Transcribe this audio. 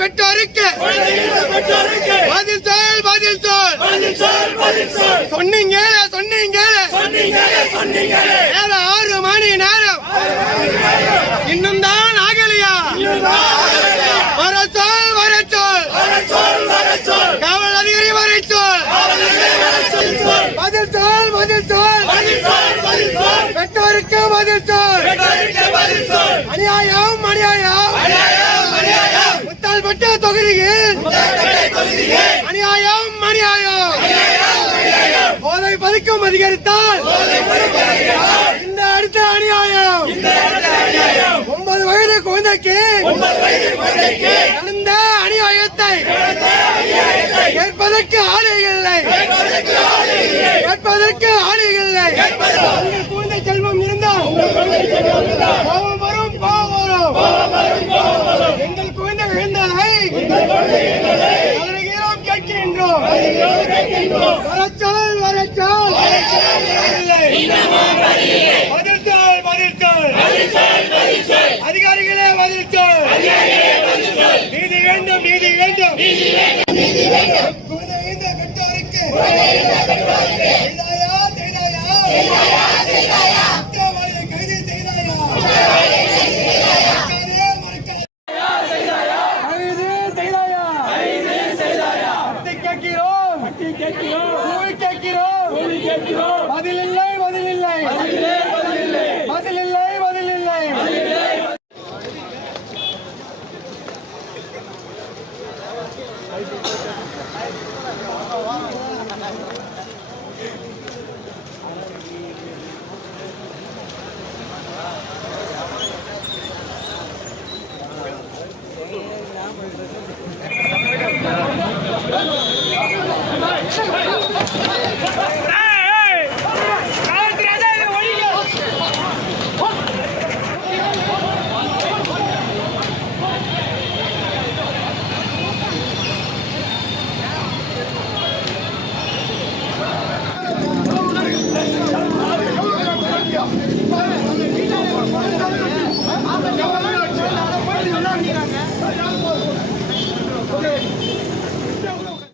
பெற்றோருக்கு பதில் சொல். சொன்னீங்க 6 மணி நேரம் இன்னும் தான் ஆகலையா? வர சொல் காவல் அதிகாரி வர சொல். பதில் சொல் பெற்றோருக்கு பதில் சொல். அநியாயம் முத்தால்பட்ட தொகுதியில் அநியாயம் போதை பறிக்கும் அதிகரித்தால் இந்த அடுத்த அநியாயம் 9 வயது குழந்தைக்கு நடந்த அநியாயத்தை கேட்பதற்கு ஆளே இல்லை. குழந்தை செல்வம் இருந்தால் கோபம் வரும். எங்கள் குழந்தை எழுந்ததை கேட்கின்றோம். வரச்சொல்